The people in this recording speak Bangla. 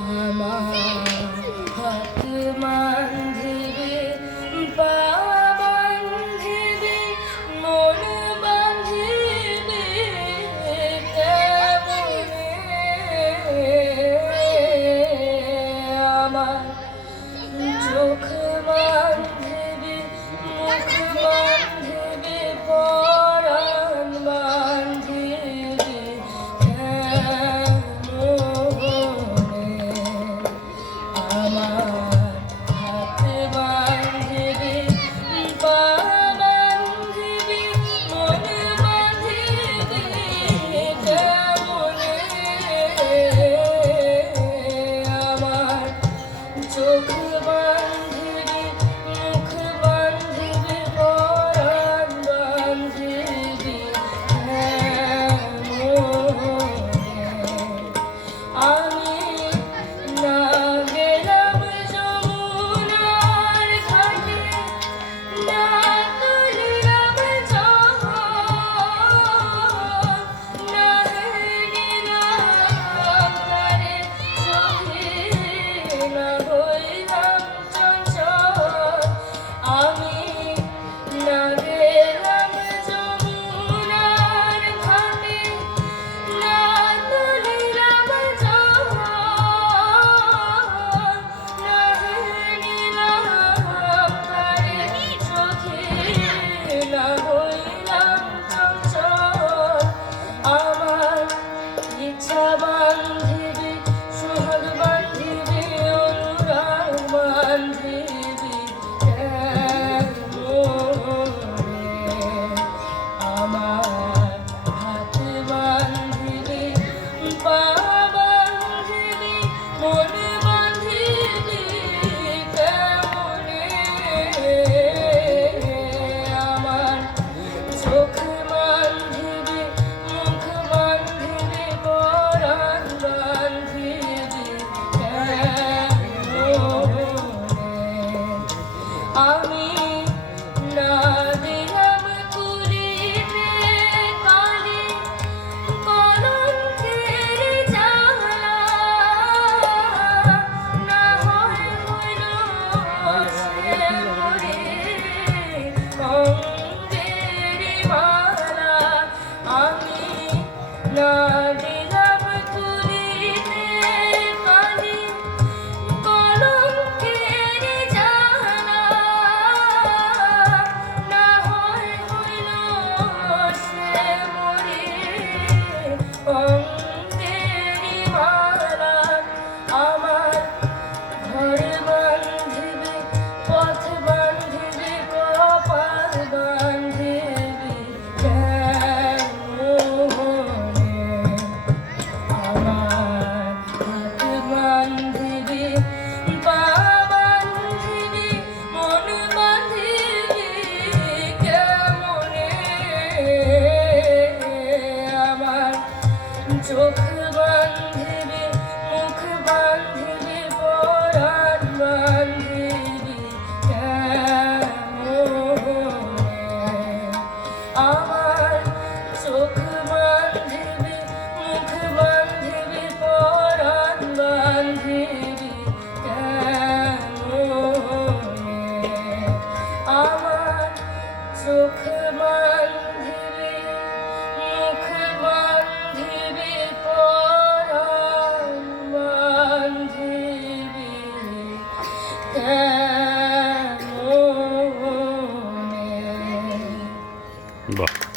আমার হাত বান্ধিবে me. বাহ।